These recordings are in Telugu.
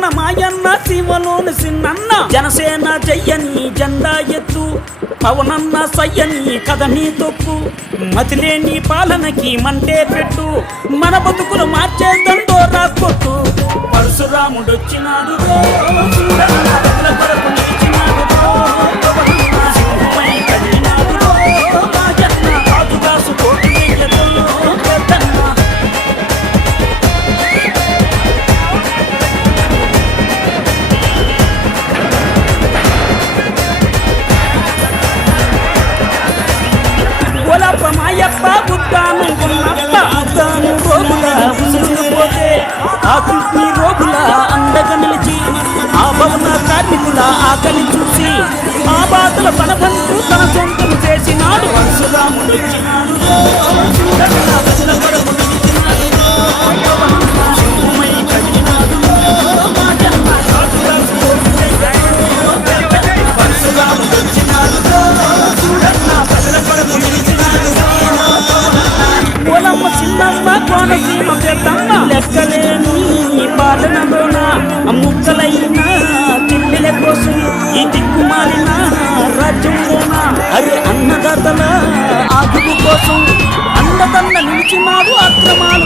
జగనన్న మాయన్న సీమలోని సిన్నన్న జనసేన జయ్యని జెండా ఎత్తు. పవనన్న సయ్యని కథ నీ తొక్కు. మతిలేని పాలనకి మంటే పెట్టు. మన బతుకులు మార్చే దండో పరశురాముడు వచ్చినాడు ஆசை అన్నదన్న నిలిచినాడు అక్రమాలు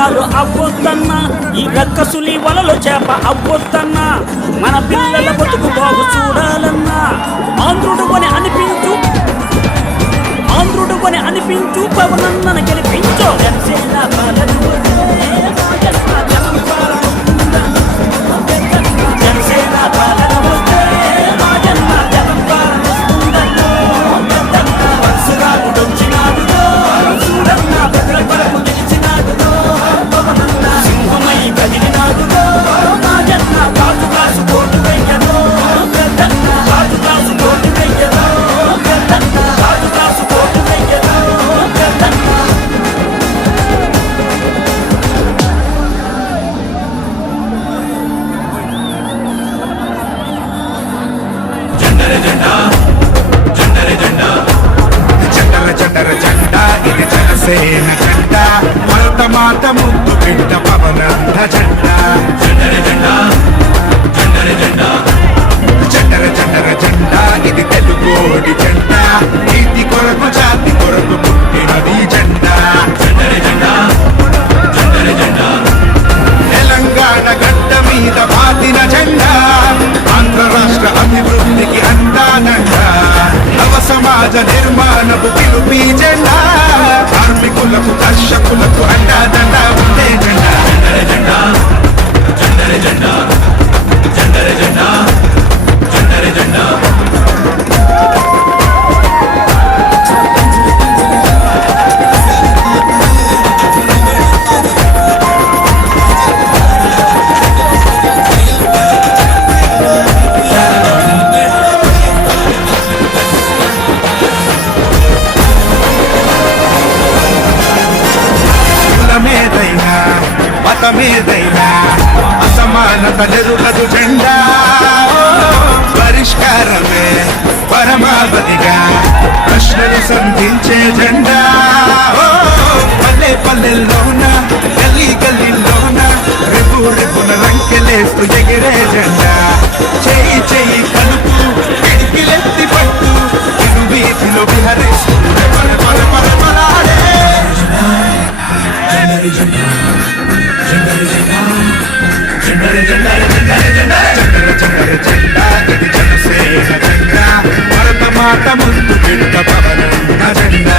పాలు అవ్వొద్దన్నా. ఈ రక్కసులి వలలో చేప అవ్వొద్దన్నా. మన పిల్లల బతుకు బాగు చూడాలన్నా. ఆంధ్రుడు అని అనిపించు. ఆంధ్రుడు అని అనిపించు. పవనన్నన గెలిపించు. సేన జనసేన జెండ భరత మాత ముద్దు బిడ్డ పవనంద జెండ చండర చండర జెండ ఇది తెలుగోడి జెండ నీతి కొరకు జాతి కొరకు పుట్టినది జెండ తెలంగాణ గడ్డ మీద పాతిన జెండా ఆంధ్ర రాష్ట్ర అభివృద్ధికి అందానండ నవ సమాజ నిర్మాణపు పిలుపి జెండా. تعشق كلكم عنا మాట ముందు బిడ్డ పవనన్న జెండా.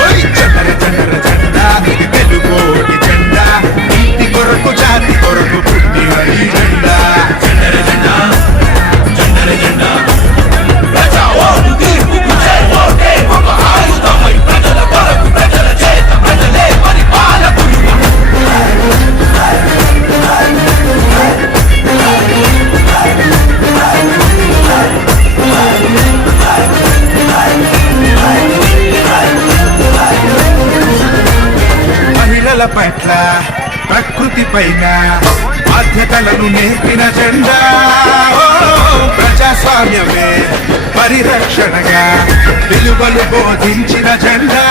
ఓయ్ జెండా చంద్ర జెండా ఇది తెలుగోడి జెండా. నీతి కొరకు జాతి విలువల పట్ల ప్రకృతి పైన బాధ్యతలను నేర్పిన జెండా. ప్రజాస్వామ్యమే పరిరక్షణగా విలువలు బోధించిన జెండా.